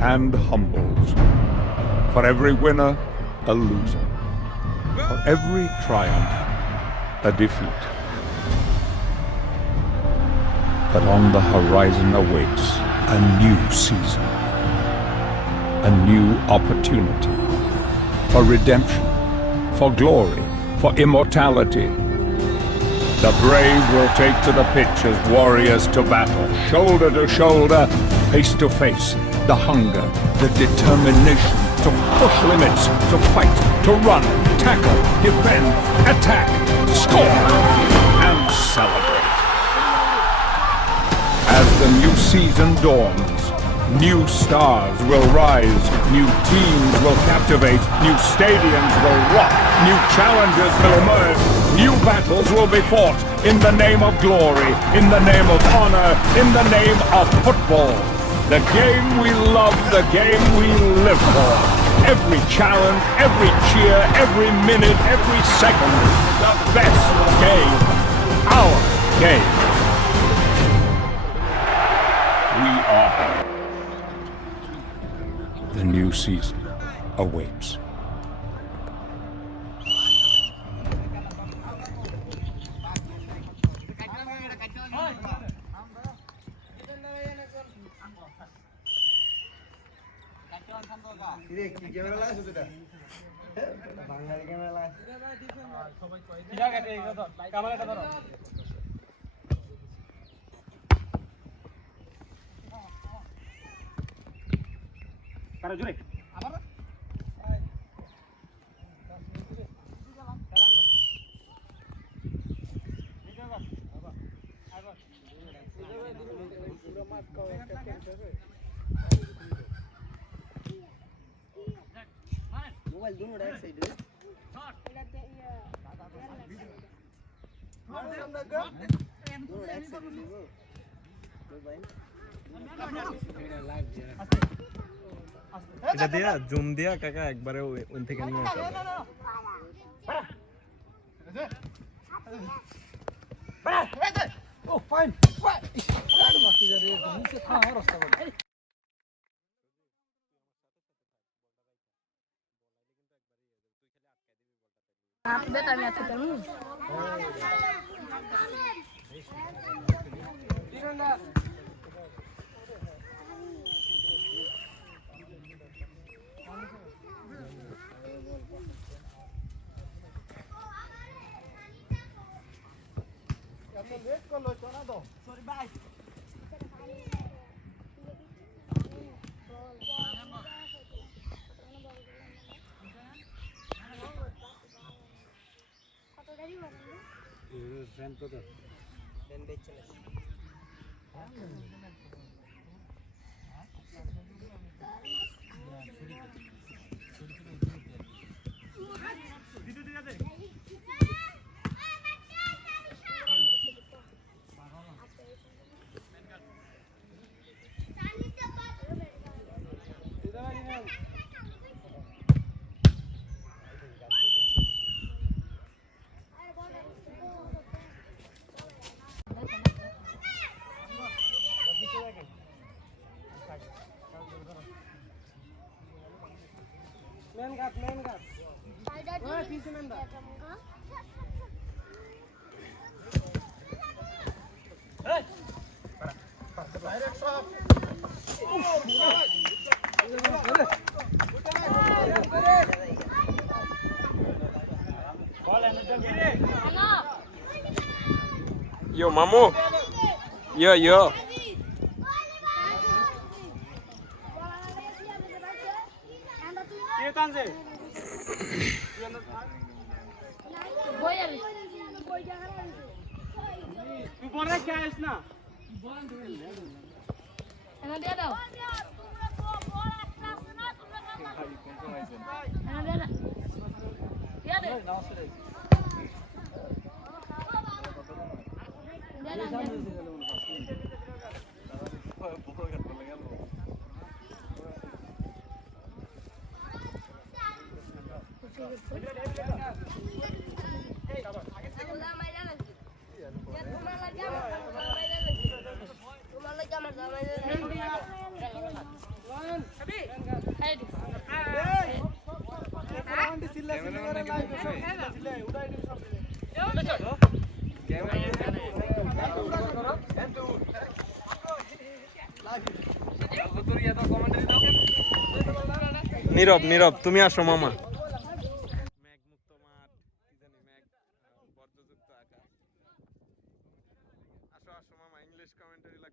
and humbles. For every winner, a loser. For every triumph, a defeat. But on the horizon awaits a new season, a new opportunity for redemption, for glory, for immortality. The brave will take to the pitch as warriors to battle, shoulder to shoulder, face to face. The hunger, the determination to push limits, to fight, to run, tackle, defend, attack, score, and celebrate. As the new season dawns, new stars will rise, new teams will captivate, new stadiums will rock, new challenges will emerge, new battles will be fought in the name of glory, in the name of honor, in the name of football. The game we love, the game we live for. Every challenge, every cheer, every minute, every second. The best game. Our game. We are. The new season awaits. Mobile দুটো এক সাইডে এটা দিয়া zoom দিয়া কাকা একবারে ওই থেকে নিয়ে আসা ও ফাইন ফাইন বাকি যারে নিচে থামার রাস্তা করে आप बेटा मैं तो करूं वेट कर लो चढ़ा दो सॉरी बाय ফ্যান কত ফ্যান বেচে मेन घाट ओए पीछे मेन घाट ए डायरेक्ट शॉट बॉल है ना गिरे Yo mamu yo yo ये कौन से तू बोल रहा क्या है इसना एना दे दो एना दे दो क्या दे One. নীরব নীরব তুমি আসো মামা মেঘমুক্ত মাঠ কি জানি মেঘ বর্জ্যযুক্ত আকাশ আসো আসো মামা ইংলিশ কমেন্টারি লাগ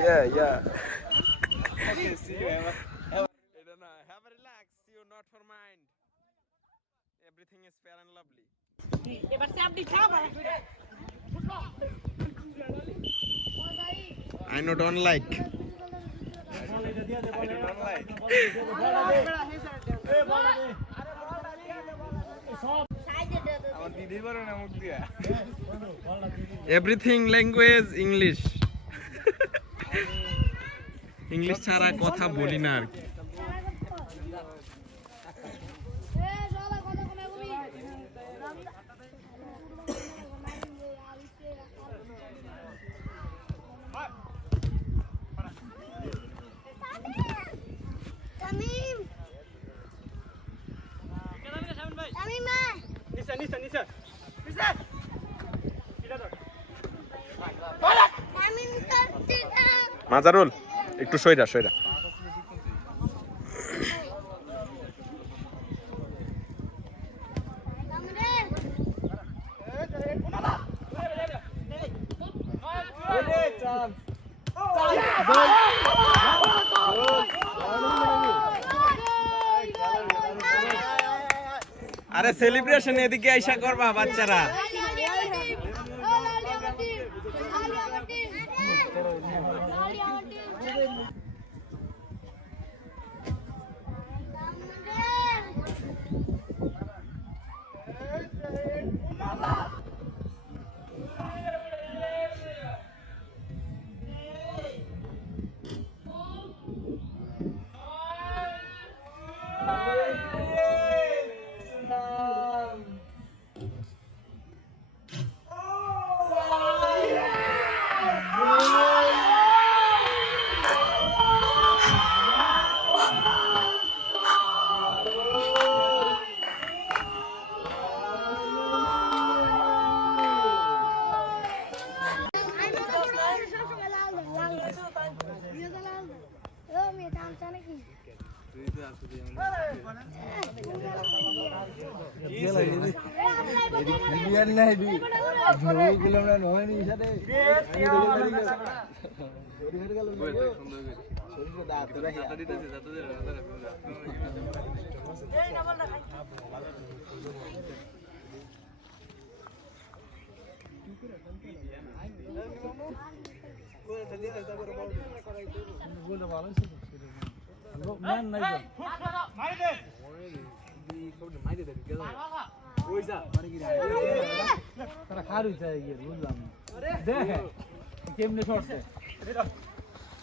yeah okay see you have a relax see you not for mind everything is fair and lovely I know don't like everything language English English ছাড়া কথা বলি না আর কি মাজারুল একটু সইরা সইরা আরে সেলিব্রেশন এদিকে আইসা করবা বাচ্চারা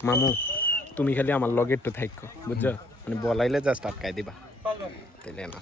মামু তুমি খালি আমার লগে একটু থাকো বুঝছো মানে বলাইলে জাস্ট আটকাই দিবা তাইলে না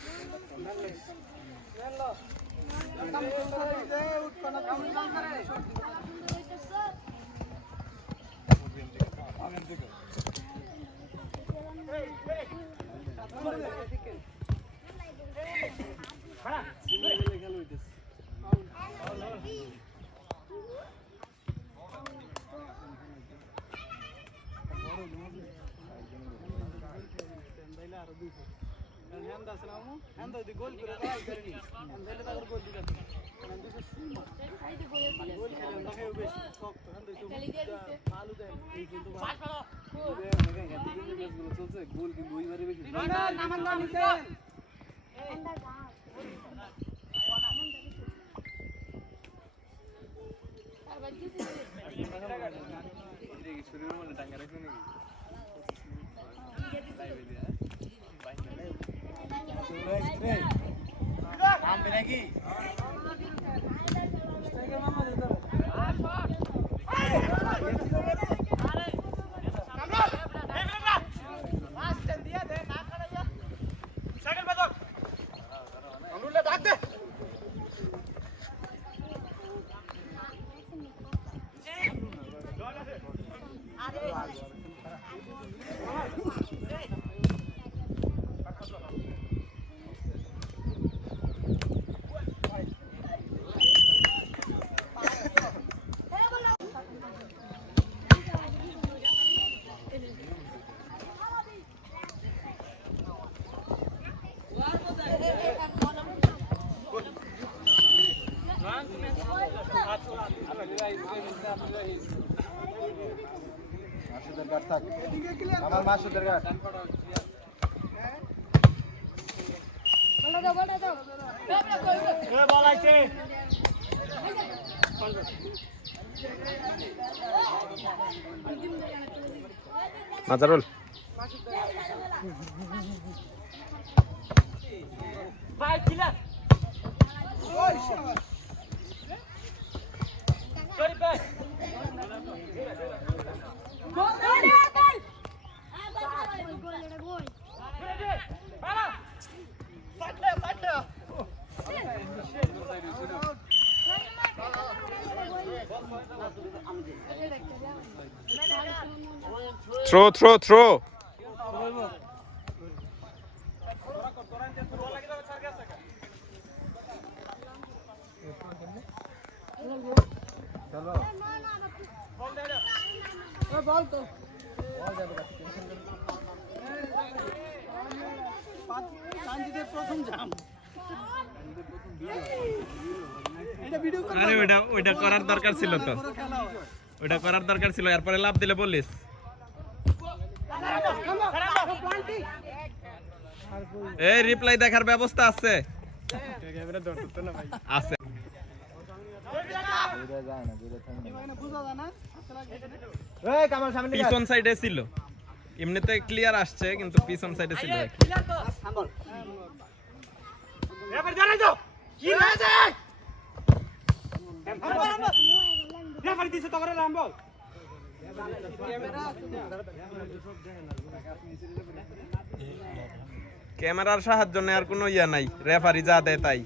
Mazarul. Throw. আরে ওইটা করার দরকার ছিল তো, ওইটা করার দরকার ছিল, এরপরে লাভ দিলে বলিস। এই রিপ্লাই দেখার ব্যবস্থা আছে আছে। পিছন সাইডে ছিল, এমনিতে ক্লিয়ার আসছে কিন্তু পিছন সাইডে ছিল। ক্যামেরার সাহায্য নেওয়ার কোনো ইয়া নাই, রেফারি যা দেয় তাই।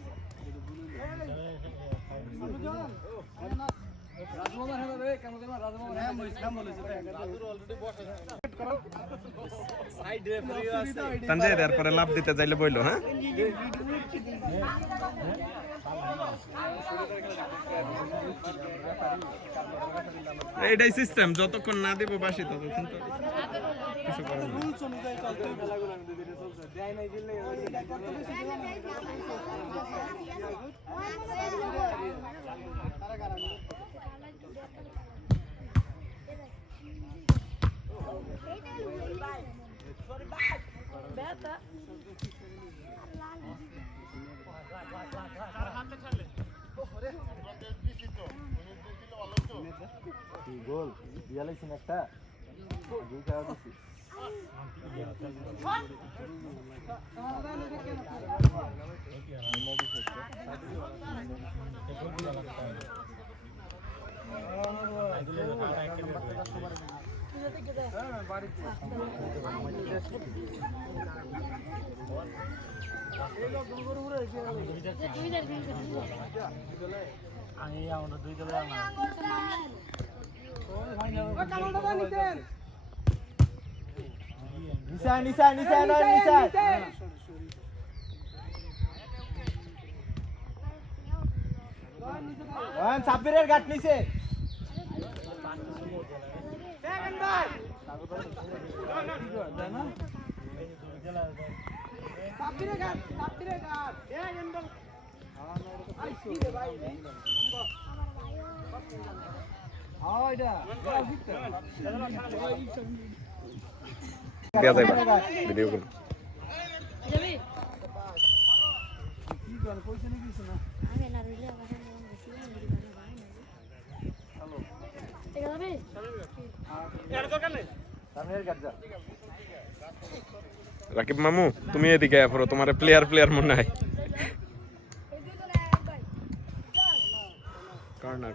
তানজিদ এরপরে লাভ দিতে চাইলে বইলো। হ্যাঁ এইটাই সিস্টেম, যতক্ষণ না দিব বাসি ততক্ষণ তো কিছু করার নেই। গোল দিয়া লাইছেন একটা দুই খেলা দিছি আমি আমরা দুই দলে নিশা সাব্বিরের গাট নিছে ভিডিও করুন। রাকিব মামু তুমি এদিকে আফরো, তোমার প্লেয়ার মনে হয়। কর্নার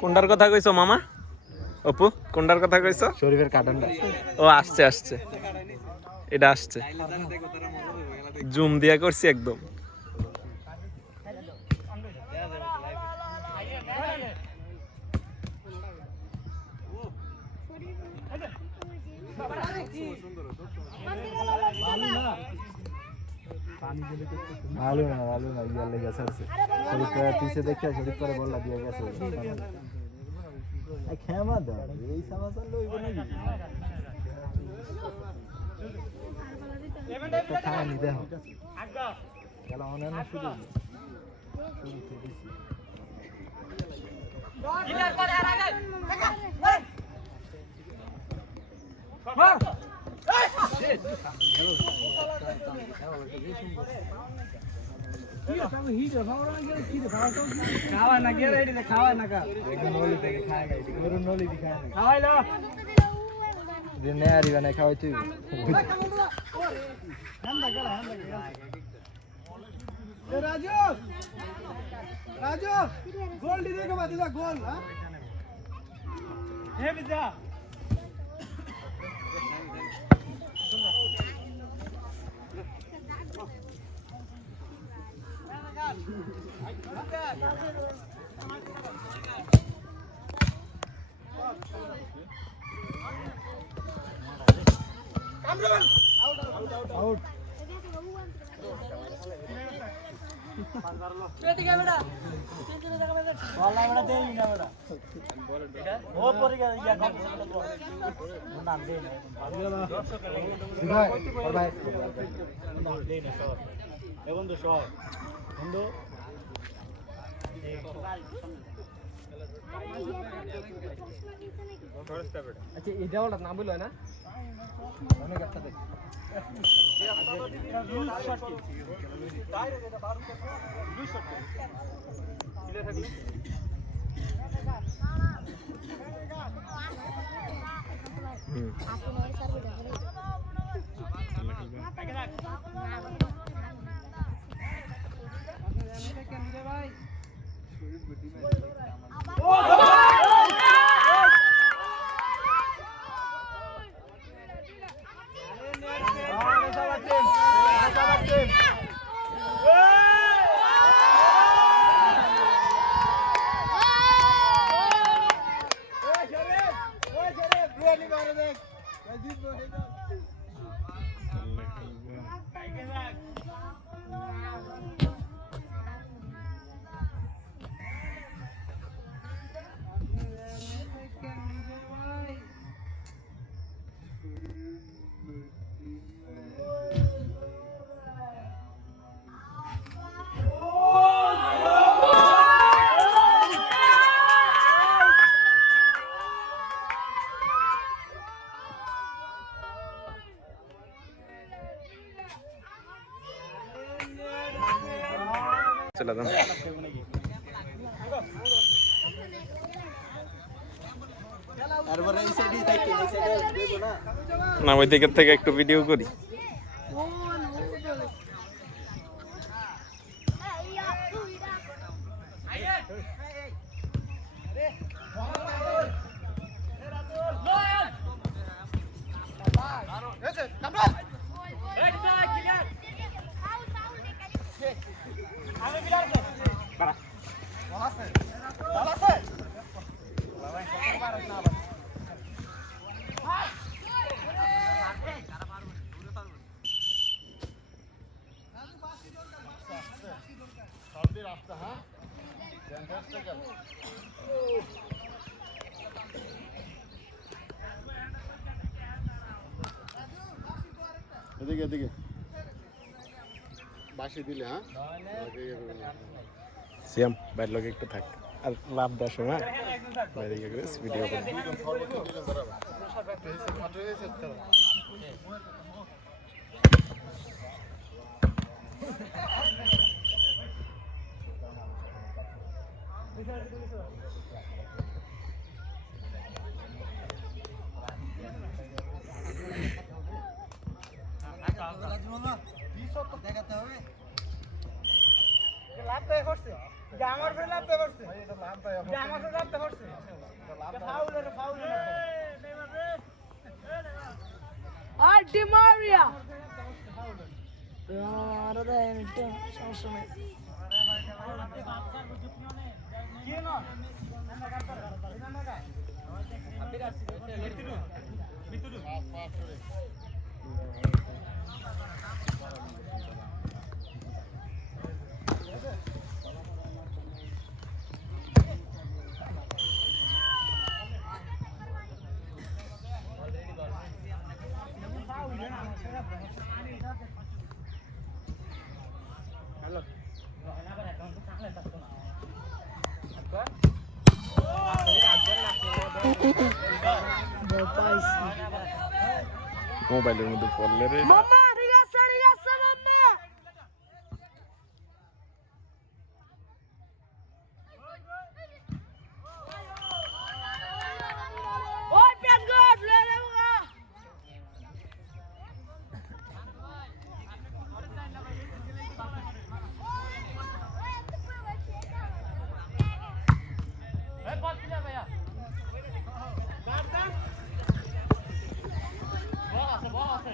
কোনটার কথা কইছো মামা? অপু কোনটার কথা কইছো? শরীফের কাটানটা। ও আসছে এটা আসছে। জুম দিয়া করছি একদম। मालूम है ये ले गया सर से शरीफ पर पीछे देखा शरीफ पर बोला दिया गया सर खेमा दो यही समाचार लो इधर नहीं तो खाया नहीं दे चलो होने ना शुरू खावा ना क्या रेडी खावा ना का नोली पे खाएगा मेरे नोली दिखाएगा खावा लो ये नया रिवा नहीं खाओ तू राजू राजू गोल दी देखो बात इधर गोल हां हे बिजा आउट बेटी का बेटा वाला बेटा दे ना बेटा वो परी का या नाम दे ना भाई और भाई दे ना सर ए बंदो सर बंदो अच्छा এটা ওটা নাম বললো না অনেক একটা দেখ চলে যান না ওই দিকের থেকে একটু ভিডিও করি এদিকে এদিকে বাসি দিলে হ্যাঁ সিয়াম বাইর লোক একটু থাক আর লাভ দেওয়ার সময় বাইরে গিয়ে ভিডিও করবো Di Maria. আরো দেয় একটু সমস্যা নেই মোবাইলের মধ্যে পড়লে রে মাম্মা ঠিক আছে মাম্মা ওই পেন গড লে লে বাবা এই পাঁচ কিলো ভাইয়া বল আছে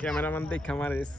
ক্যামেরাম্যান দেখা মারিস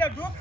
একজন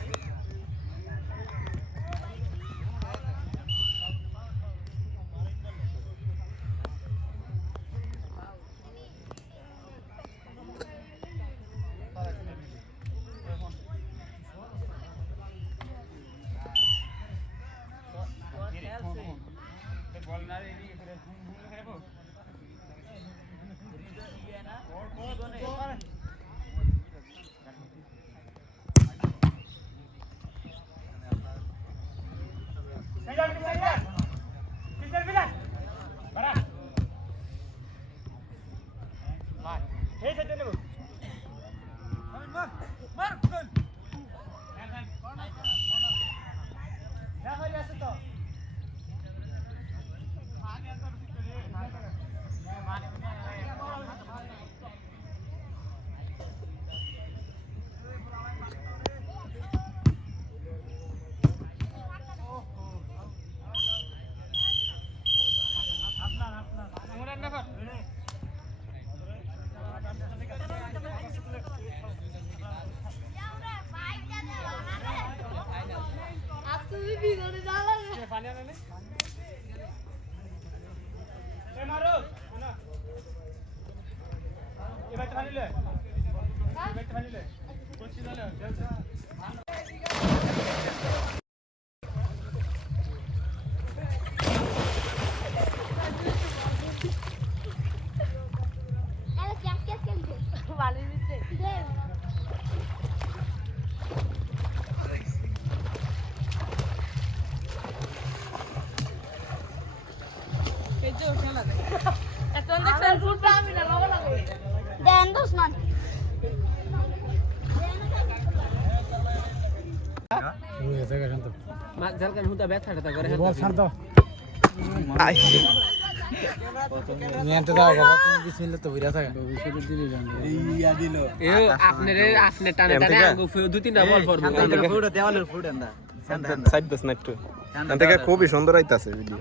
খুবই সুন্দর আইতাছে ভিডিও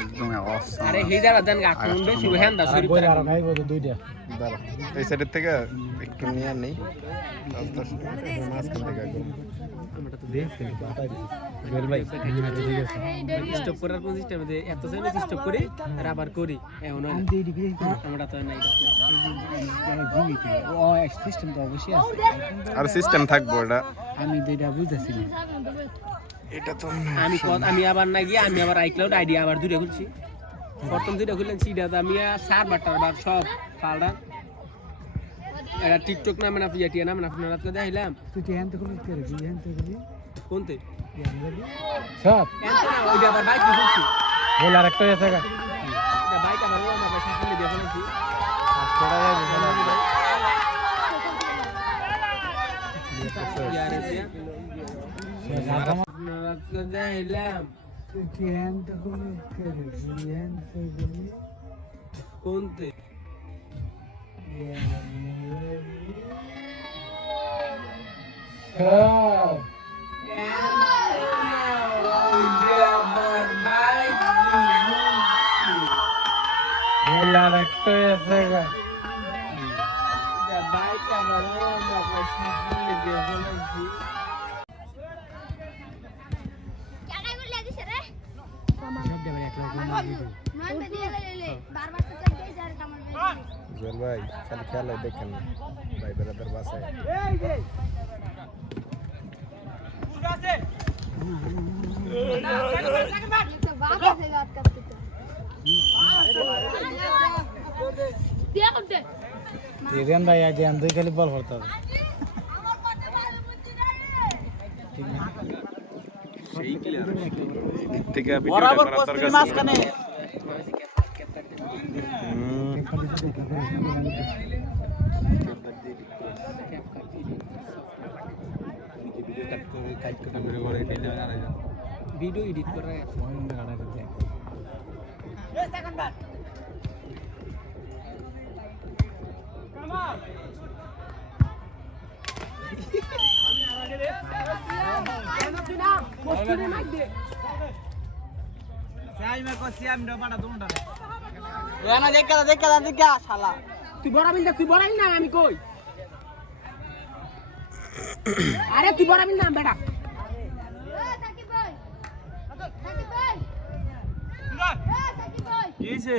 একদম অসাম। আরে হেজারা দেন গাঠুন বেশি হেন্দা শুরু করে আর গাইবো তো দুইটা দাঁড়া এই সাইড থেকে একটু নিয়ে নেই 10 মাস করতে গাইবো আমরা তো দেখতে পাতাই বেল ভাই ঠিক আছে স্টপ করার কোন সিস্টেমে দে এত জায়গা স্টপ করি আর আবার করি এখন আমরা তো নাই ও সিস্টেম তো অবশ্যই আছে আর সিস্টেম থাকবো এটা আমি দুইটা বুঝতেছি না এটা তো আমি আবার না গিয়ে আমি আবার আইক্লাউড আইডি আবার দুইটা খুলছি প্রথম দুইটা খুললেন সিডা আমি সার্ভারটার বার সব পাল্টা এটা টিকটক নামে না পিয়াটিয়া নামে না আপনারা তো দেখাইলাম তুই টিয়ান তো করে কি টিয়ান তো করি কোনতে সব না ওইটা আবার বাইক খুলছি বল আরেকটা আছে গা এটা বাইক আবার আমার সাথে দিয়ে ফেলেছি 5 টাকা ইয়ারে দিয়া আপনারা তো দেখাইলাম তুই টিয়ান তো করে টিয়ান তো করি কোনতে ভাই খালি খেলা দেখেন ভাই বেরাদার বাসায় ভাই আজ দুই খালি বল করতে হবে সেই ক্লিয়ার দিক থেকে বরাবর পোস্টের মাঝখানে ভিডিও এডিট করে তুই বড়াবিল না আমি কই আরে তুই বড়াবিল না বেটা কিছে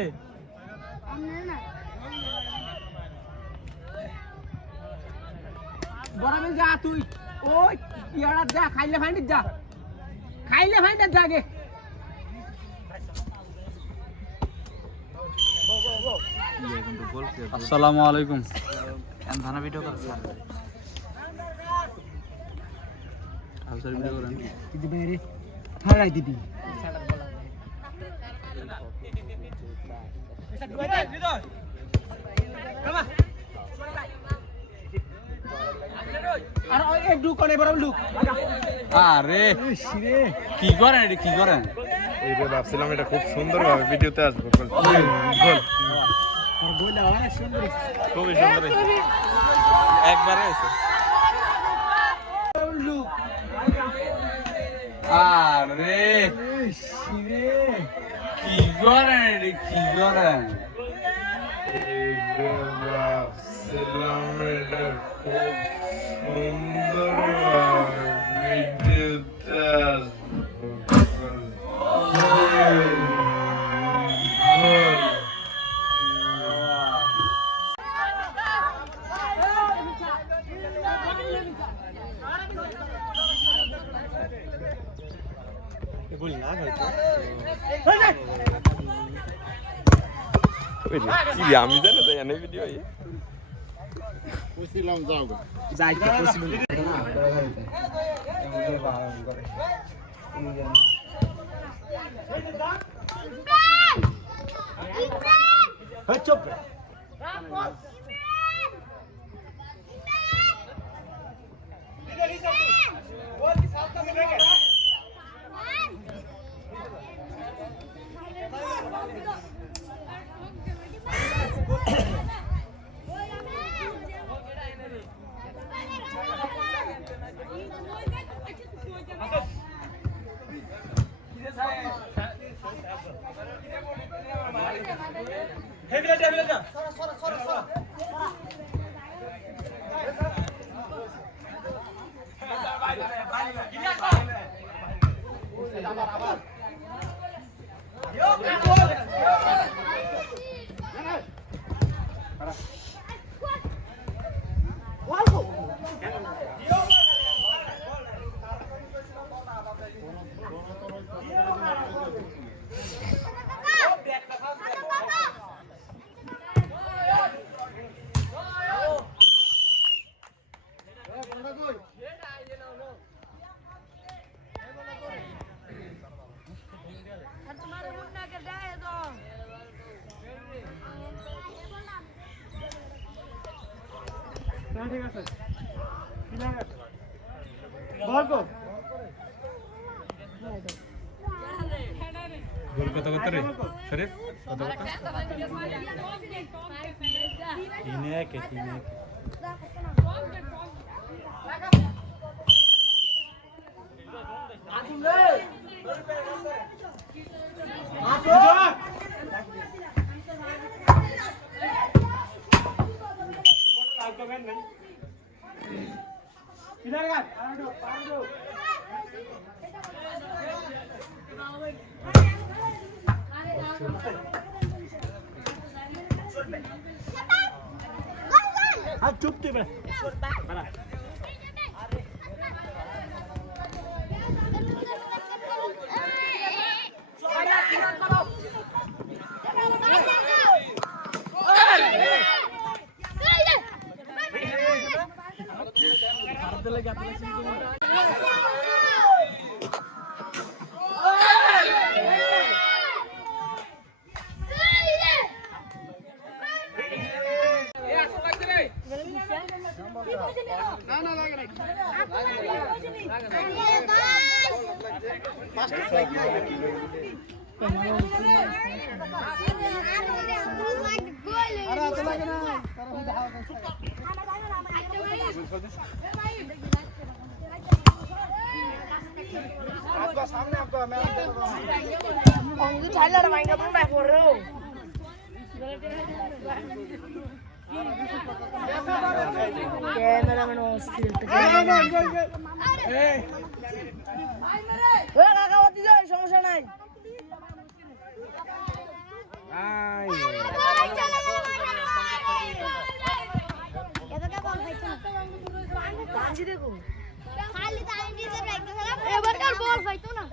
বড়াবিল যা তুই ওই ইয়াড়া যা খাইলে ফাইন্ড যা গে আসসালামু আলাইকুম ধানা ভিডিও করছেন আউসার ভিডিও করেন দিদি বাইরে হারাই দিদি আর ওই একটু কোনে বড় লুক আরে কি করেন এটা কি করেন এই যে ভাবছিলাম এটা খুব সুন্দর ভাবে ভিডিওতে আসবে গোল আর গোল অনেক সুন্দর খুবই সুন্দর একবারে আছে লুক আরে শিরে কি করেন এটা কি করেন এই যে ভাবছিলাম এটা খুব সুন্দর ভাবে ভিডিওতে আসবে বলি না হয়তো ওই কি আমি জানো তাই এনে ভিডিও এই কইছিলাম যাও গো যাইতে কইছিলাম না করে খাইতে এমন বারণ করে হ্যাঁ চুপ ঠিক আছে বল গো গোল কত কত রে শরীফ কত কত কিনে কে আসুন রে আসুন চুপ দিবে ক্যামেরাম্যান অস্থির সমস্যা নাই এবারকার বল পাইতো না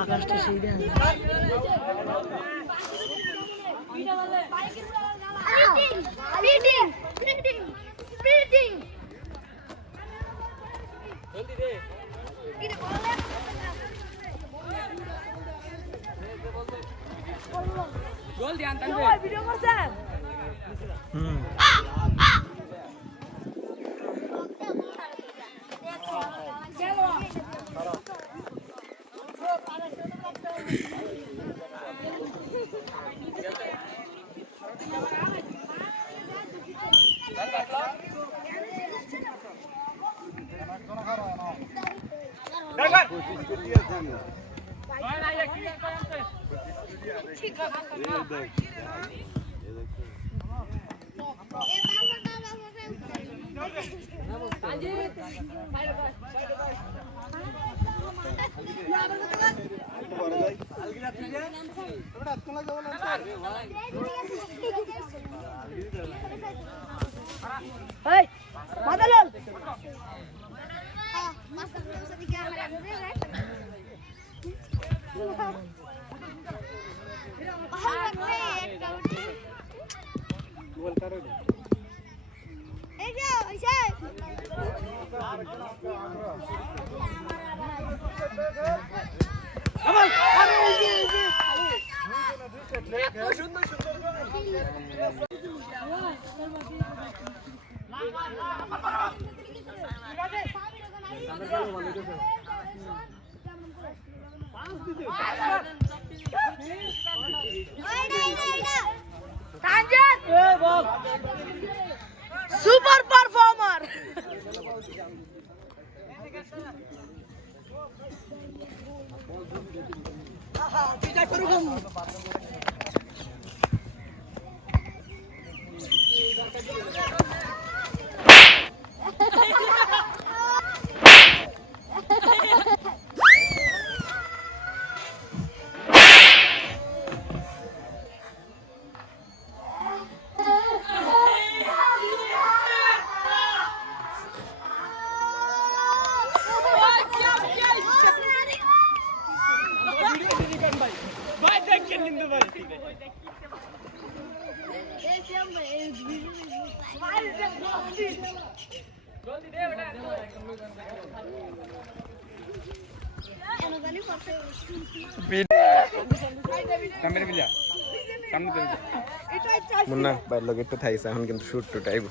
আকাশটা সেই দেন জলদি আনতাম ভিডিও করছেন Hey, Madalol. Super performer. Munna বাইর লগে একটু থাইছে এখন কিন্তু শুট টুট আইব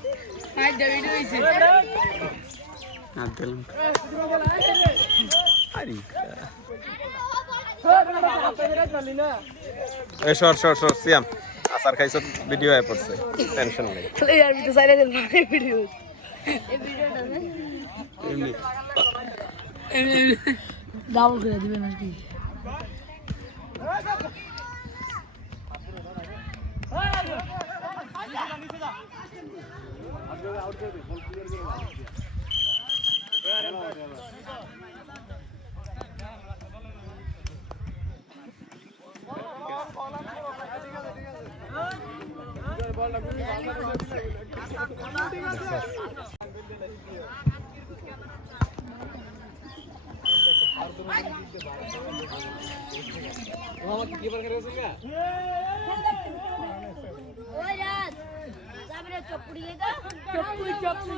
এই সর সর সর সিয়াম আসার খাইছ ভিডিও আই পড়ছে টেনশন নেই यार भी तो सारे दिन मारे वीडियो ये वीडियो ना এমনি डाउन कर दिबे ना की ओए यार सामने चप्पड़ी है का चप्पू चप्पू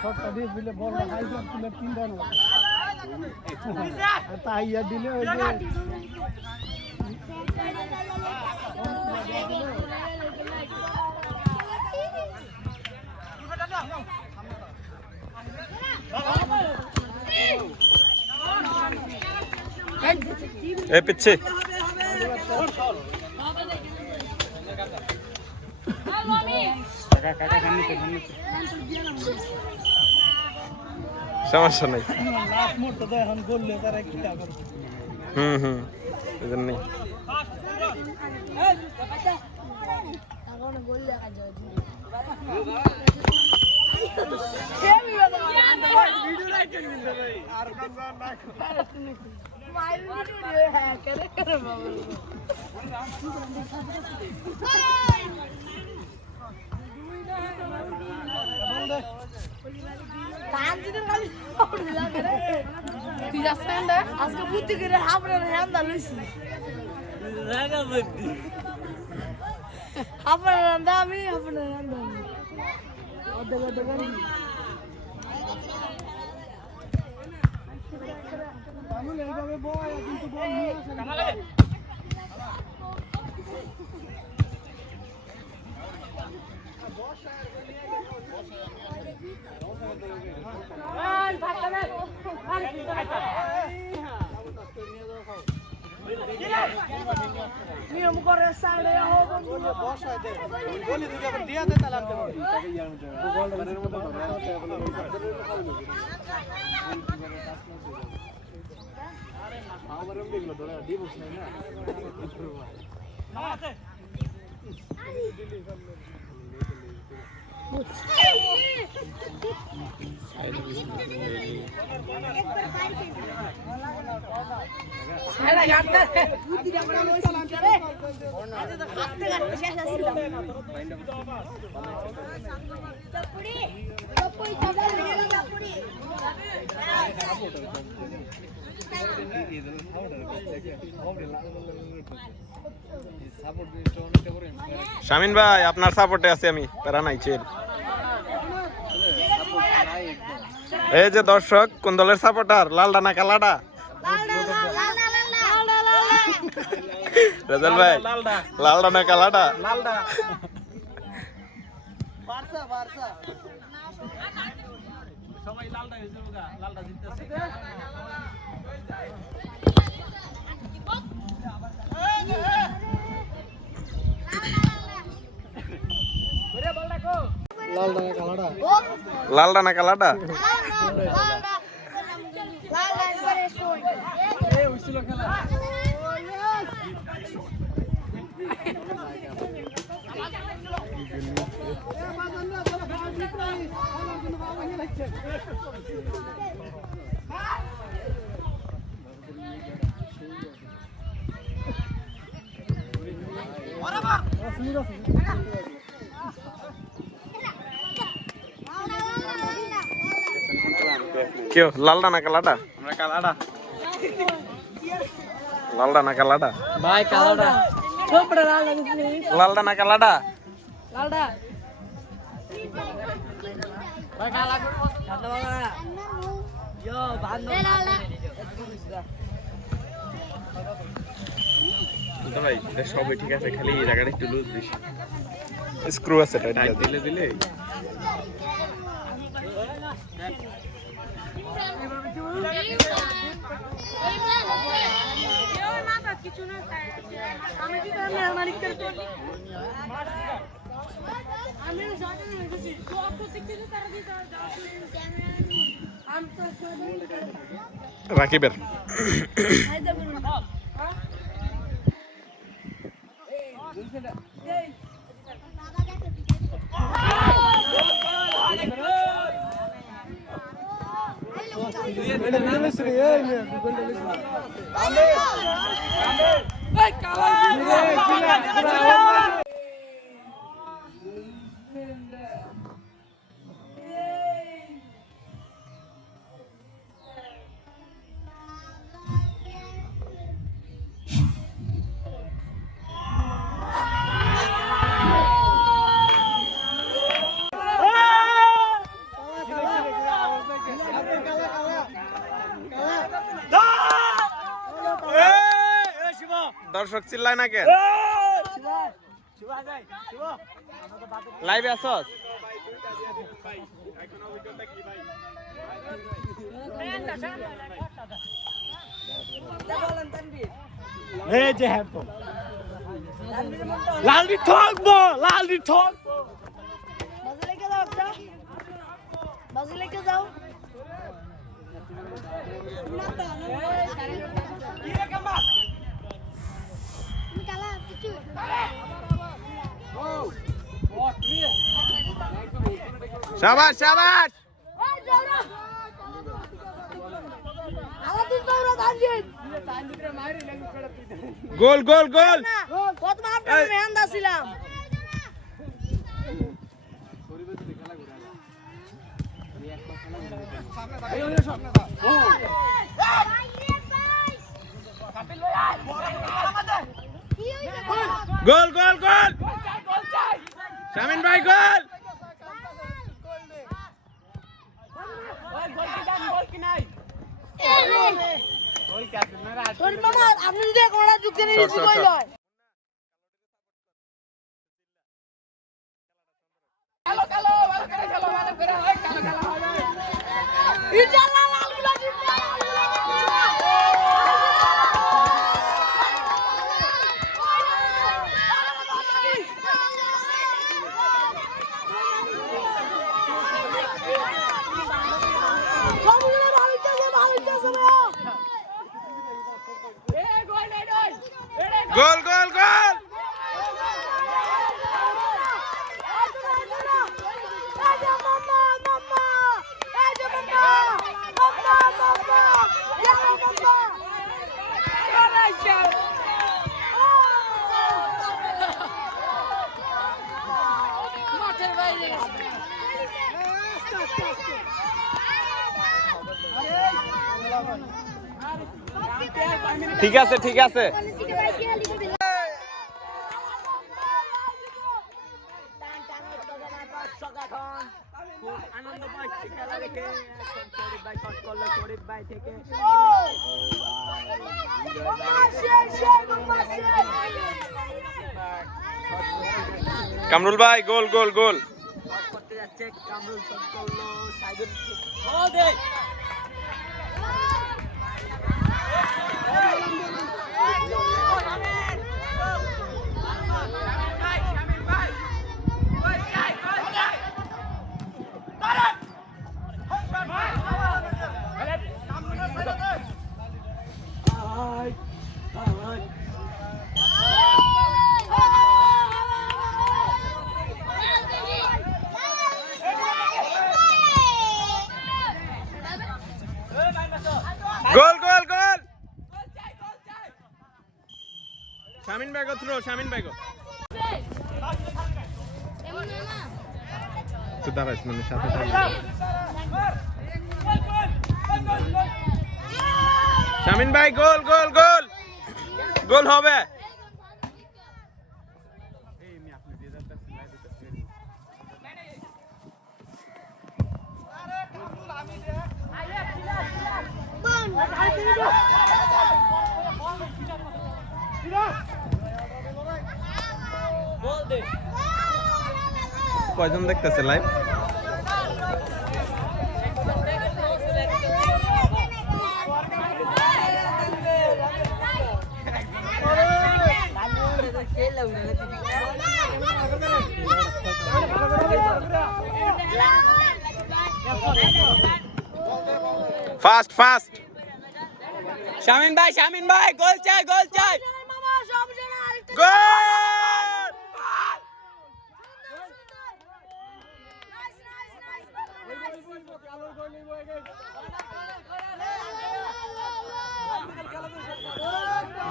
শটটা দিয়ে দিলে বল হাই জাম্প তুলে 3 রান তাই আর দিলে ওই যে এ পিছে সমস্যা নাই লাস্ট মুহূর্তে তো এখন গোল লে তারা কি করবে এজন্য নেই এখন গোল লেখা যায় ভিডিও লাইক করে দিন ভাই আর কাজ না মাইল ভিডিও হ্যাঁ করে করে বাবা কান্দিতে খালি পড়ে লাগে রে তুই যাস না আজকে বুদ্ধি করে হাবড়ের হ্যান্ডা লইছি লাগা বুদ্ধি হাবড়ের হ্যান্ডা আমি হাবড়ের হ্যান্ডা ওদে ওদে গানি আমি এইভাবে বয় কিন্তু বল নিয়ে আসে কামালে নিয়ম করে সাইডে হোক বসায় দে বলি দিকে আবার দিয়া দে তাহলে আনতে পারবি তাকে ইয়ার মধ্যে গোলের মধ্যে আরে আমারও দেখলো ধরে ডিভোর্স নাই না আছে সাইডে গাড়তে বুদ্ধি আমরা লইছি করে আজ তো হাতে গাড়তে শেষ আছিল চাপুড়ি চাপুড়ি চাপুড়ি শামিন ভাই আপনার সাপোর্টে আছি আমি প্যারা নাই চেল এই যে দর্শক কোন দলের সাপোর্টার লালডা না কালাডা রেজাল ভাই লালডা না কালাডা লালডা বারসা বারসা সবাই লালডা হয়ে যাবে লালডা জিততেছে লালডা না কালাডা কেউ লালডা না কালাডা আমরা কালাডা লালডা না কালাডা ভাই কালাডা ছোপড়া লালডা দিছি লালডা না কালাডা লালডা ভাই কালা কালা বাবা ইয়ো বান্ধব ভাই এটা সবই ঠিক আছে খালি এই জায়গাটা একটু লুজ বেশি স্ক্রু আছে টাইট দিলে দিলে আমি কি করব মালিক করতে আমি জানি না কিছু তো আপনি শিখতে তারা দিতে আমি তো রাকিবের দর্শক চিল্লায় না কেন লাইভে আসস এই যে হ্যাঁ তো লালডি ঠকবো লালডি ঠক বাজে লেগে যাও একটা বাজে লেগে যাও কি রে কামা কালা কিছু শাবাশ শাবাশ ওই যাওরা আলাদিন যাওরা দাঁড়িয়ে গোল গোল গোল কত আপনার মেহান দাছিলাম গোল গোল গোল শামিন ভাই গোল মামা আপনি যদি একটা যুক্তি নিয়ে দিতে কইল কালো কালো ভালো করে খেলো ভালো করে হয় কালো কালো হবে ইনশাআল্লাহ লালগুলা জিতবে গোল গোল গোল ঠিক আছে ঠিক আছে আনন্দ পাচ্ছি খেলা দেখে শরীফ ভাই শট করলো শরীফ ভাই থেকে কামরুল ভাই গোল গোল গোল শট করতে যাচ্ছে কামরুল শট করলো সাইদুল গোল দে গোল গোল গোল শামিন ভাই গো থ্রো শামিন ভাই গো তুই দাঁড়াইস মানে সাথে শামিন ভাই গোল গোল গোল গোল হবে কয়জন দেখতেছে লাইভ ফাস্ট ফাস্ট শামিন ভাই গোল চাই গোল গোল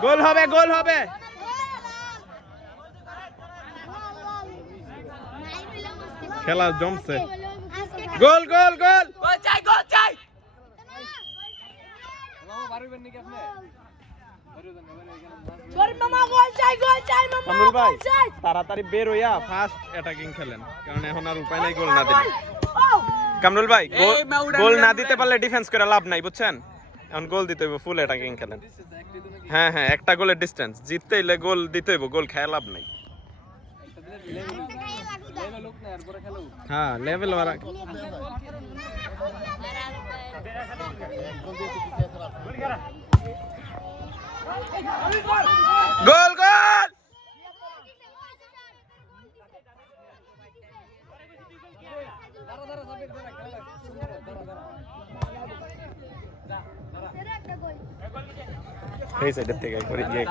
গোল হবে গোল হবে খেলা জমছে গোল গোল গোল গোল চাই কামরুল ভাই তাড়াতাড়ি বের হইয়া ফাস্ট অ্যাটাকিং খেলেন কারণ এখন আর উপায় নাই গোল না দিলে কামরুল ভাই গোল না দিতে পারলে ডিফেন্স করে লাভ নাই বুঝছেন এখন গোল দিতে হইব ফুল অ্যাটাকিং খেলেন হ্যাঁ হ্যাঁ একটা গোলের ডিস্টেন্স জিততে হইলে গোল দিতে হইব গোল খেয়ে লাভ নাই হ্যাঁ লেভেল ওরা গোল গোল এই সাইড থেকে করে গিয়ে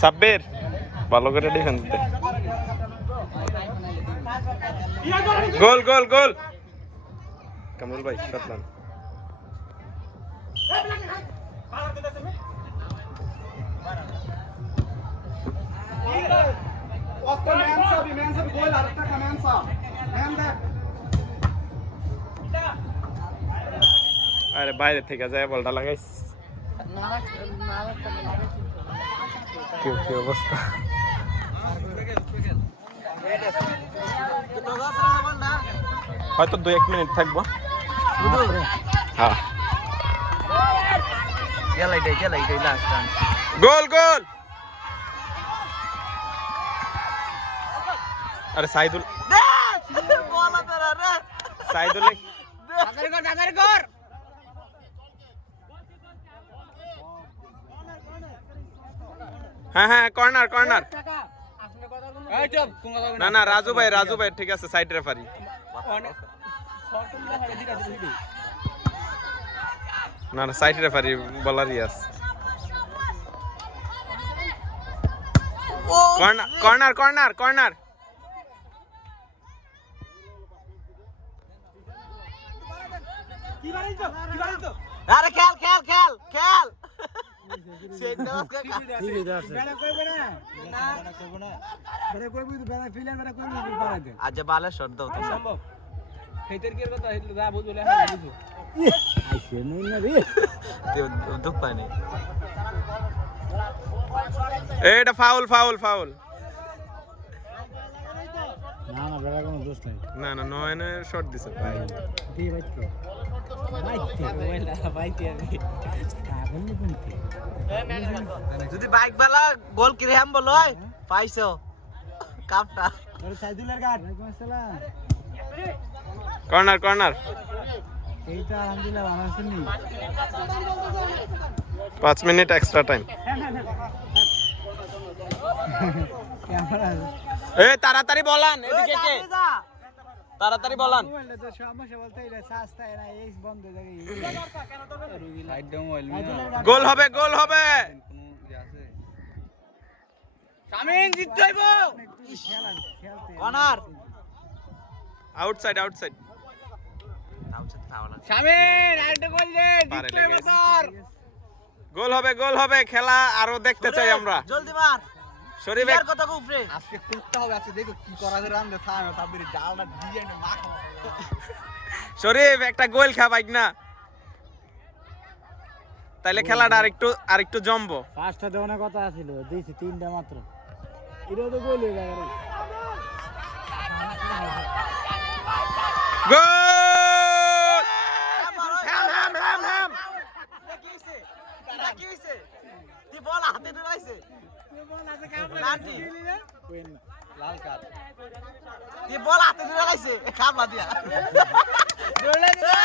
সাব্বির ভালো করে ডিফেন্স দে গোল গোল গোল কামরুল ভাই শটলাম আরে বাইরে থেকে যায় বলটা লাগাইস কি অবস্থা হয়তো 2-1 মিনিট থাকবো হ্যাঁ গোল গোল আরে সাইদুল হ্যাঁ হ্যাঁ কর্নার কর্নার না না রাজু ভাই ঠিক আছে সাইড রেফারি না না সাইড রেফারি বলারই আছে কর্নার কর্নার কর্নার কর্নার আরে খেল খেল খেল খেল আজ বালে শট দাও তো সম্ভব হেতের কি কথা হেতলে যা বুঝলে বুঝো আইছে নই না রে দুঃখ পায় নাই এটা ফাউল ফাউল ফাউল না না বেড়া কোনো দোষ নাই না না নয়নের শট দিছে ভাই দি বাইতে আমি কাগল নি কোনতে যদি বাইক বালা গোল কি রেহাম বলয় পাইছো কাপটা তোর সাইদুলের গাট ওয়ালাইকুম আসসালাম কর্নার কর্নার এইটা আলহামদুলিল্লাহ ভালো আছেন নি 5 মিনিট এক্সট্রা টাইম ক্যামেরা এ তাড়াতাড়ি বলান এদিকে কে তাড়াতাড়ি বলান মোবাইলটা তো সমস্যা বলতে এটা সাস্তা না এই বন্ধ জায়গায় সাইড ডাউন মোবাইল গোল হবে গোল হবে শামিন জিততে হইব কর্নার আউটসাইড আউটসাইড শামিন আরেকটা গোল দে জিততে হইব তোর গোল হবে খেলা আরো দেখতে চাই আমরা জলদি মার শরীফ আর কত উপরে আজকে করতে হবে আজকে দেখো কি করা যায় রান্দে থামে সাবির ডালটা ডিজাইন মাখা শরীফ একটা গোল খাবাইক না তাইলে খেলাটা আরেকটু জমবো পাঁচটা দেওয়ার কথা ছিল দিয়েছি তিনটা মাত্র এটাও তো গোল হয়ে যাবে রে গোল হ্যাম হ্যাম হ্যাম হ্যাম কি হইছে কি হইছে তুই বল হাতে ধরাইছে লাঠি লাল কার্ড তুই বল হাতে ধরাইছে খাবলা দিয়া ধরলে দিলে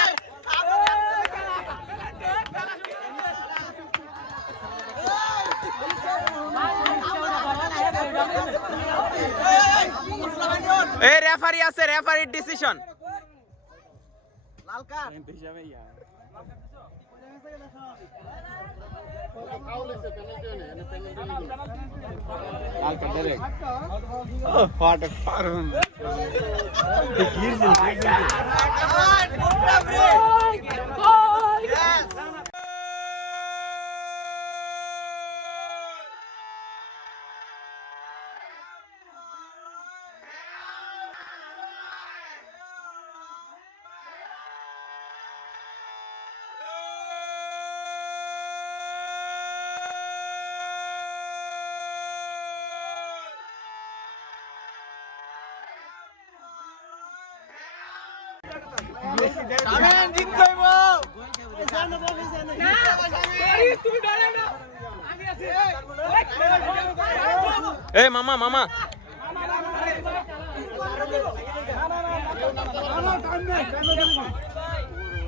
এই রেফারি আছে রেফারির ডিসিশন লাল কার্ড লাল কার্ড ডাইরেক্ট ফাট পারুন শামিন জিততে হইব তুমি ডরে না আমি আছি এই মামা মামা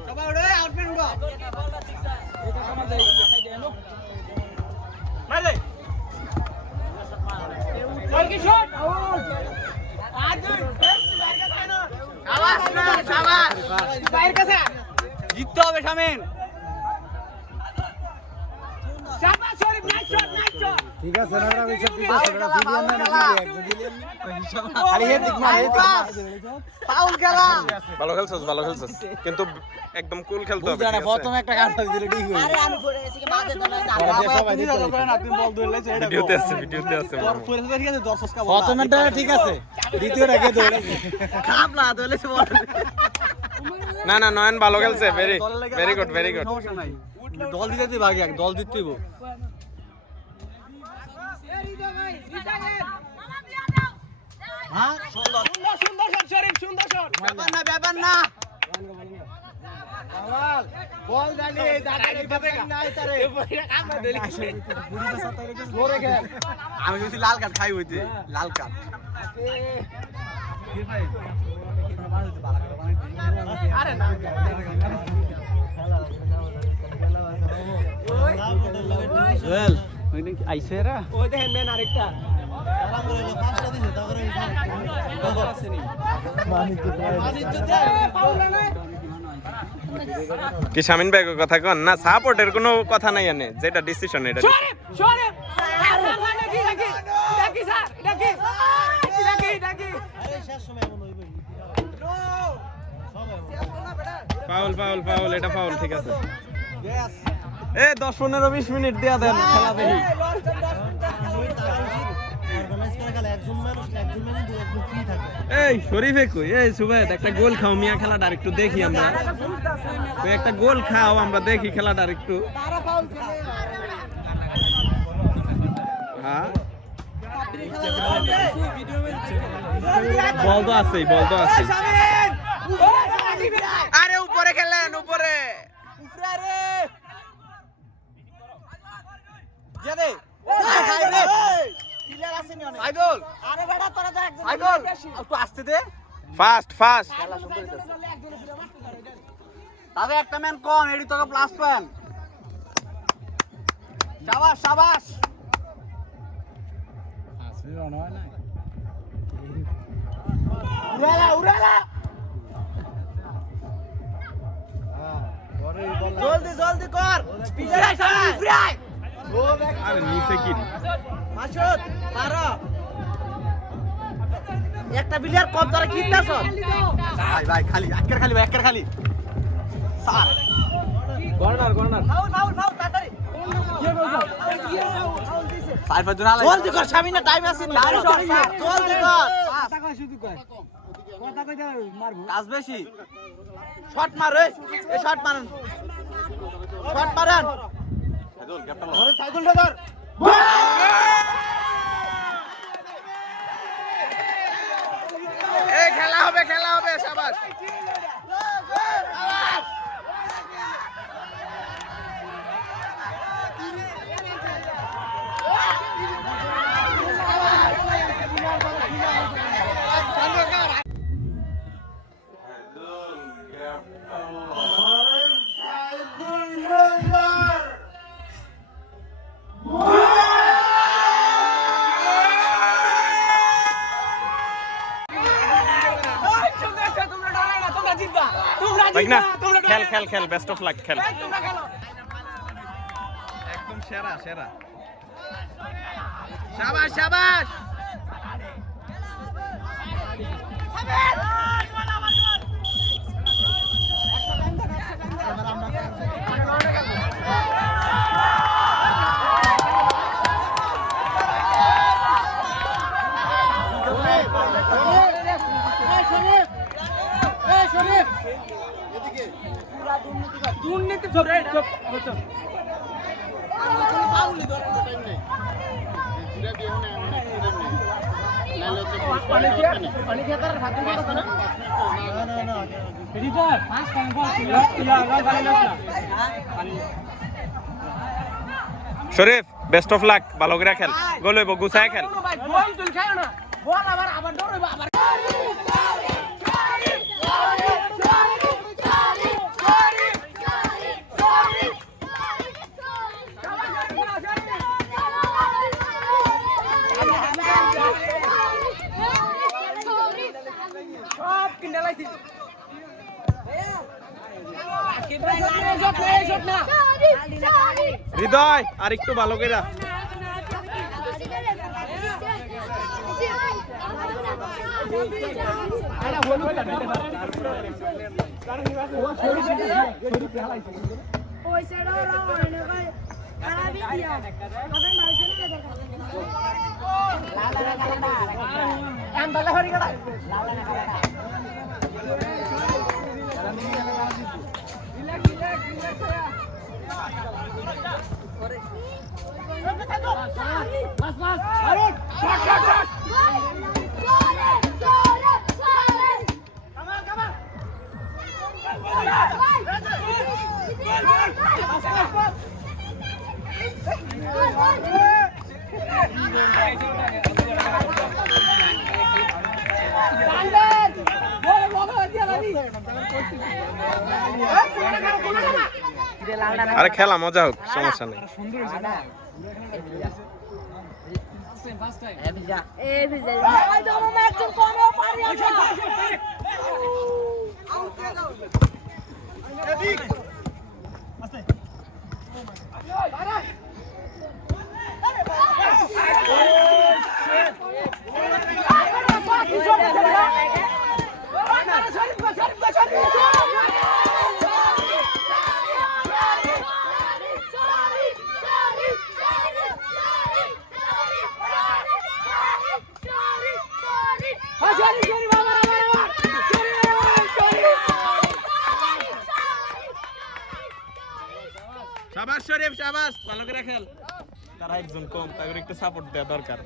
সবাই উড়ে আউটম্যান উড়ো মারে বল কি শট আওয়াজ না শাবাশ বাইরের কাছে জিততে হবে শামিন শাবাশ শরীফ নাইস শট ঠিক আছে না ওরা বিচার ঠিক আছে ওরা বিলিয়ন না বিলিয়ন খালি হে দিক মার ফাউল খেলা ভালো খেলছস কিন্তু একদম কুল খেলতে হবে বুঝা না প্রথম একটা কাটা দিলে ঠিক হই আরে আমি পড়ে গেছি কি মাঝে তো না সবাই দেখতে আপনি বল দৌড়াইছে এটা ভিডিওতে আছে ফুলটা ঠিক আছে দর্শক কা প্রথমটা ঠিক আছে দ্বিতীয়টা কে দৌড়াইছে খাবলা দলেছে বল না না নয়ন ভালো খেলছে ভেরি গুড সমস্যা নাই দল দিতে ভাগে এক দল জিততেইব হ্যাঁ সুন্দর শট শরীফ সুন্দর শট ব্যাপার না কামাল বল জানি দাঁড়াই নাই তারে আমরা দিলি বুড়িটা সাথে রেখে জোরে খেল আমি যদি লাল কার্ড খাই হইতে লাল কার্ড আরে না জুয়েল আইছে রা ওই দেখেন মেন আরেকটা মানিক কি শামিন ভাই কথা কন না সাপোর্টের কোনো কথা নাই এনে যেটা ডিসিশন এটা ফাউল এটা ফাউল ঠিক আছে এ 10-15-20 মিনিট দেয়া দেন খেলা দেখি এই শরীফে কই এই সুবাইদ একটা গোল খাও মিয়া খেলাটা একটু দেখি আমরা তুই একটা গোল খাও আমরা দেখি খেলাটা একটু হ্যাঁ বল তো আছেই আরে উপরে খেলেন উপরে আরে দে প্লেয়ার আছে নি অনেক সাইদুল আরে বেটা তোরা তো একজন সাইদুল একটু আসতে দে ফাস্ট খেলা শুরু হইতাছে তবে একটা ম্যান কম এডি তোকে প্লাস পয়েন্ট শাবাশ উড়ালা জলদি কর আরে নিচে কি মাসুদ পারো একটা প্লেয়ার কম তোরা কিনতাছ ভাই খালি একের খালি স্যার কর্নার ফাউল তাড়াতাড়ি সাইফার জন্য জলদি কর শামিনা টাইম আছে নি জলদি কর কথা কই শুধু কই কথা কইতে মারবো কাজ বেশি শট মার এই শট মারেন সাইদুল ক্যাপ্টেন ধরে সাইদুল ধর এই খেলা হবে শাবাশ খেল বেস্ট অফ লাক খেল একদম সেরা শাবাশ দুর্নীতি ধরে শরীফ বেস্ট অফ লাক ভালো করে খেল গোল হইব গুছায় খেল হৃদয় আর একটু ভালো করে আরে খেলা মজা হোক সমস্যা নেই শাবাশ শরীফ শাবাশ ভালো করে খেল তারা একজন কম তাদের একটু সাপোর্ট দেওয়া দরকার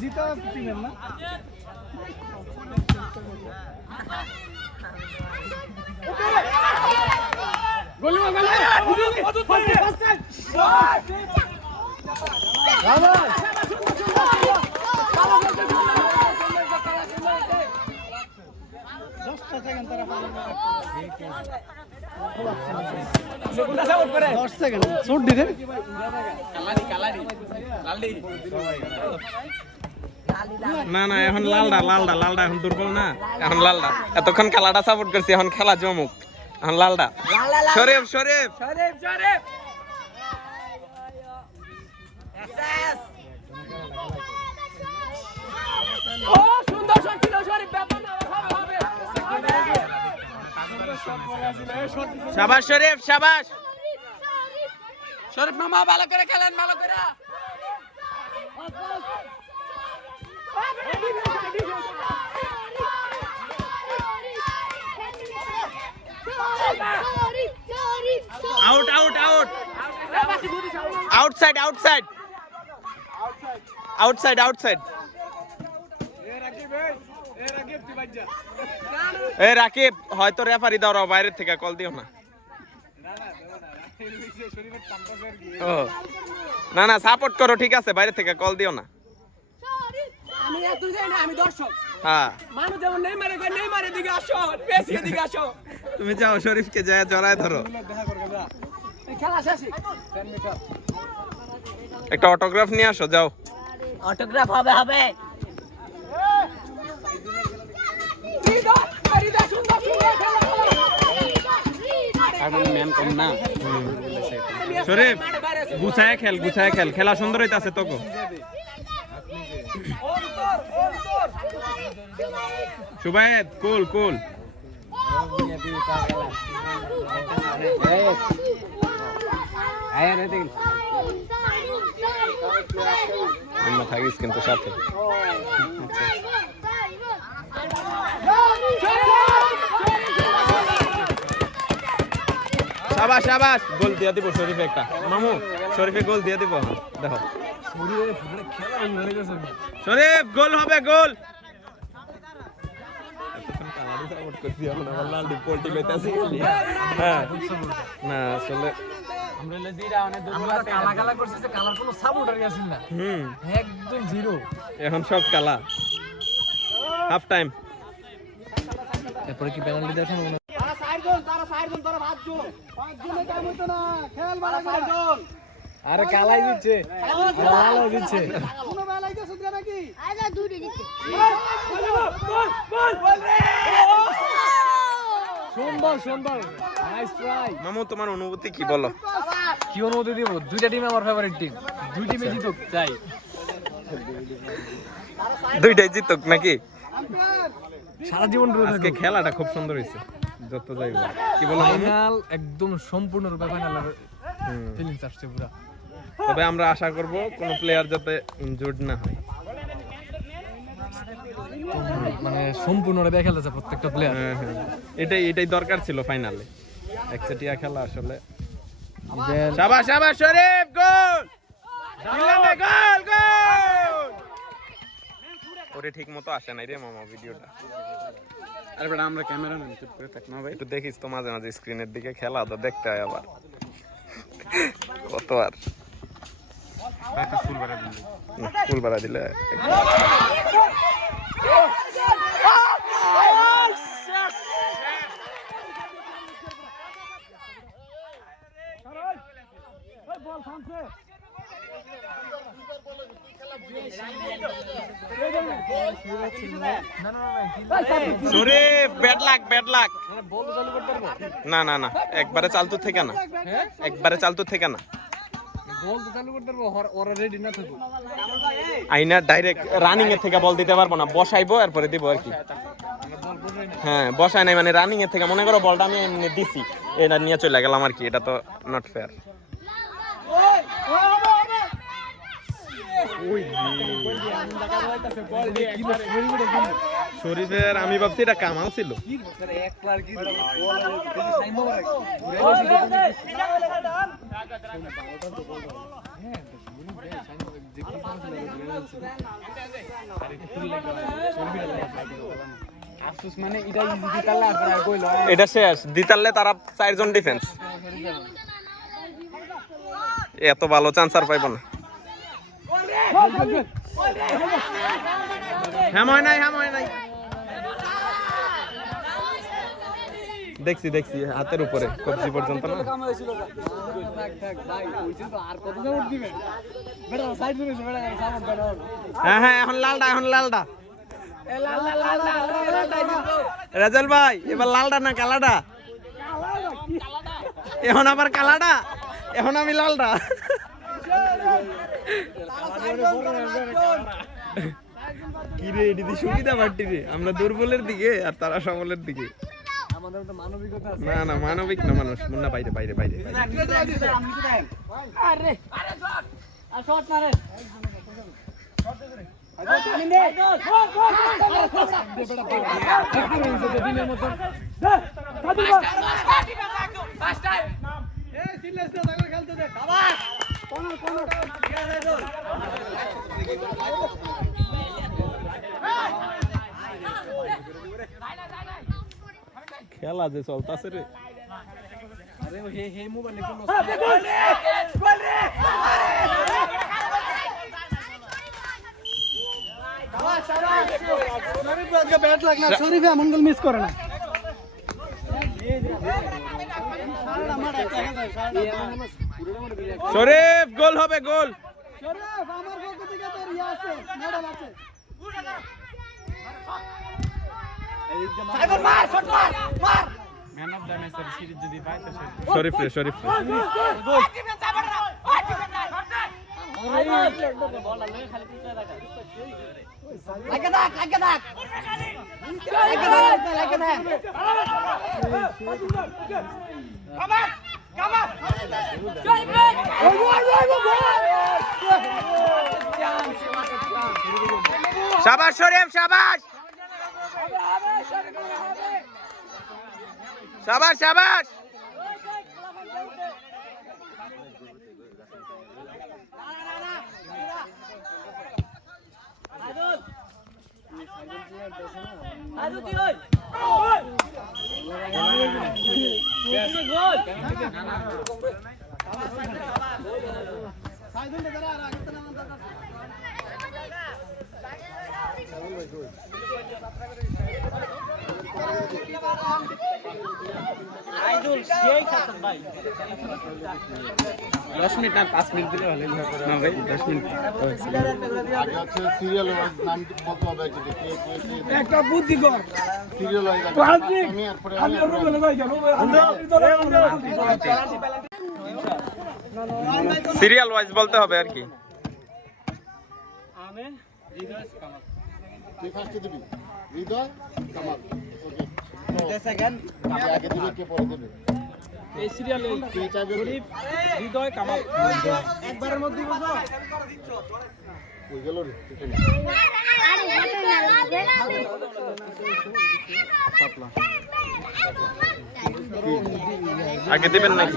জিতা টিমের না না না এখন লালডা এখন দুর্বল না এখন লালডা এতক্ষণ খেলাটা সাপোর্ট করছি এখন খেলা জমুক এখন লালডা শরীফ শরীফ শাবাশ শরীফ শাবাশ শরীফ মামা ভালো করে খেলেন ভালো করে আউটসাইড এ রাকিব হয়তো রেফারি দাও বাইরের থেকে কল দিও না ও না না সাপোর্ট করো ঠিক আছে বাইরে থেকে কল দিও না আমি এত জানি না আমি দর্শক হ্যাঁ মানুষ যেমন নেইমারের দিকে আসো মেসির দিকে আসো তুমি যাও শরীফকে যায় জড়ায় ধরো খেলা শেষ একটা অটোগ্রাফ নিয়ে আসো যাও অটোগ্রাফ হবে ম্যান কম না শরীফ গুছায় খেল খেলা সুন্দর হইতাছে তোকে সুবায়েদ কুল থাকিস কিন্তু সাথে শাবাশ গোল দিয়ে দিব শরীফে একটা মামু শরীফে গোল দিয়ে দিব দেখো শরীফ গোল হবে গোল না আসলে এখন সব কালা হাফ টাইম এরপরে কি পেনাল্টি দেওয়ার সম্ভাবনা আরে কালাই দিচ্ছে দিচ্ছে সুন্দর নাইস ট্রাই মামু তোমার অনুভূতি কি বলো কি অনুমতি দিব দুইটা টিম আমার ফেভারিট টিম দুই টিমে জিতুক চাই দুইটাই জিতুক নাকি সারা জীবন আজকে খেলাটা খুব সুন্দর হয়েছে যত যাই কি বলো ফাইনাল একদম সম্পূর্ণরূপে ফাইনালের ফিলিংস আসছে পুরো তবে আমরা আশা করব কোন প্লেয়ার যাতে ইনজুর্ড না হয় মানে সম্পূর্ণটা দেখা যাচ্ছে প্রত্যেকটা প্লেয়ার এটাই দরকার ছিল ফাইনালে একচেটিয়া খেলা আসলে শাবাশ শরীফ গোল ইংল্যান্ডে গোল ওরে ঠিক মতো আসে নাই রে মামা ভিডিওটা আরে বেটা আমরা ক্যামেরাম্যান চুপ করে থাক না ভাই একটু দেখিস তো মাঝে মাঝে স্ক্রিনের দিকে খেলা তো দেখতে হয় আবার কত আর ফুল বাড়া দিলে শরীফ ব্যাড লাক না না না একবারে চালতু থেকে না একবারে চালতু থেকে না আইনা ডাইরেক্ট রানিং এর থেকে বল দিতে পারবো না বসাইবো এরপরে দিব আর কি হ্যাঁ বসাই নাই মানে রানিং এর থেকে মনে করো বলটা আমি এমনি দিছি এটা নিয়ে চলে গেলাম আর কি এটা তো নট ফেয়ার শরীফের আমি ভাবছি এটা কামাল ছিল এটা শেষ দিতারলে তারা 4 জন ডিফেন্স এত ভালো চান্স আর পাইব না হ্যাঁ নাই দেখছি হাতের উপরে কবজি পর্যন্ত না হ্যাঁ এখন লালটা রাজল ভাই এবার লালটা না কালাটা এখন আবার কালাটা এখন আমি লালটা কি রে এটি সুবিধা বাড়তি রে আমরা দুর্বলের দিকে আর তারা সবলের দিকে না মানবিক না মানুষ মুন্না বাইরে খেলা যে চলতেছে রে মিস করে না শরীফ গোল হবে গোল শরীফ শাবাশ শরীফ শাবাশ আইদুল সেই খাতম ভাই 10 মিনিট না 5 মিনিট দিলে ভালো না ভাই 10 মিনিট আগে হচ্ছে সিরিয়াল ওয়াইজ নাম বলতে হবে কে একটা বুদ্ধি কর সিরিয়াল ওয়াইজ আমি এরপরে আমি সিরিয়াল ওয়াইজ বলতে হবে আর কি আমি হৃদয় কামাল তুই ফার্স্টে দিবি হৃদয় কামাল ওকে সেকেন্ড আগে দিবি কে পরে দিবি এই সিরিয়ালে কে চাইবে শরীফ হৃদয় কামাল একবারের মধ্যে বুঝো ওই গেল রে আগে দিবেন নাকি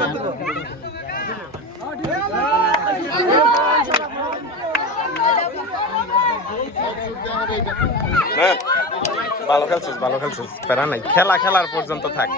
হ্যাঁ ভালো খেলছিস প্যারা নাই খেলার পর্যন্ত থাক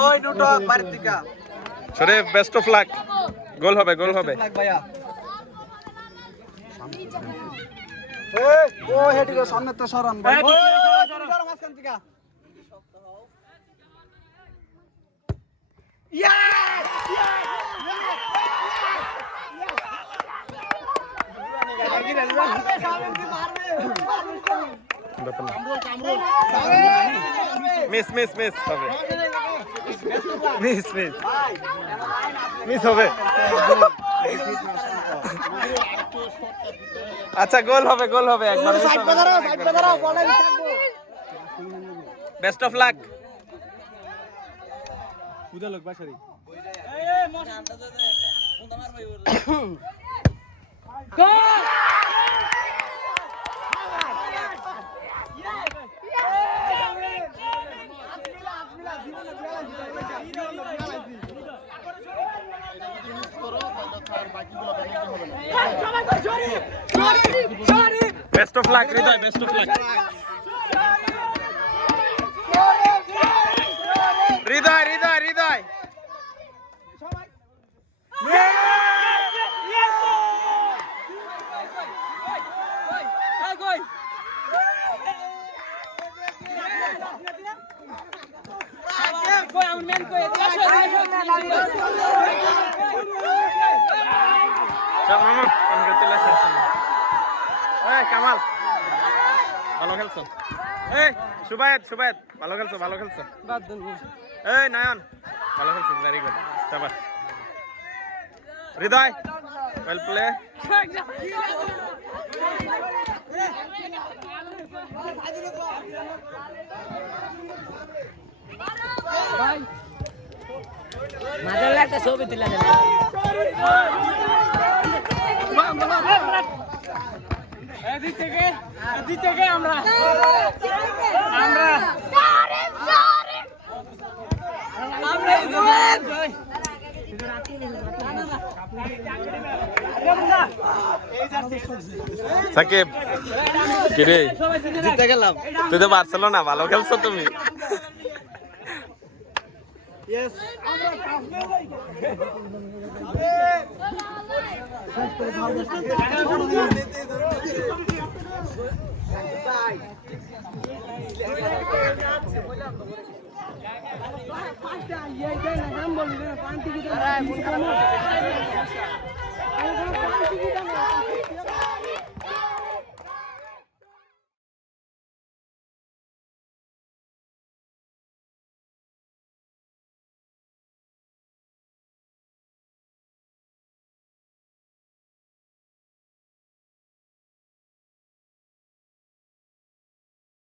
ওই দুটো বাড়ির দিকা শরীফ বেস্ট অফ লাক গোল হবে গোল হবে ভাইয়া ও হেডি গো সামনে তো সরান ভাই সরান মাঝখান থেকে মিস মিস মিস হবে মিস মিস মিস হবে আচ্ছা গোল হবে একবার best of luck best of luck Hriday best of luck Hriday Hriday Hriday মামা কনগ্রাচুলেশন এই কামাল ভালো খেলছো এই সুবায়েত ভালো খেলছো এই নয়ন ভালো খেলছো ভেরি গুড শাবাশ হৃদয় ওয়েল প্লে মাদার একটা ছবি তুলে দেন এদিক থেকে আমরা সাকিব কিরে জিতে গেলাম তুই তো বার্সেলোনা ভালো খেলছো তুমি Yes. Bye.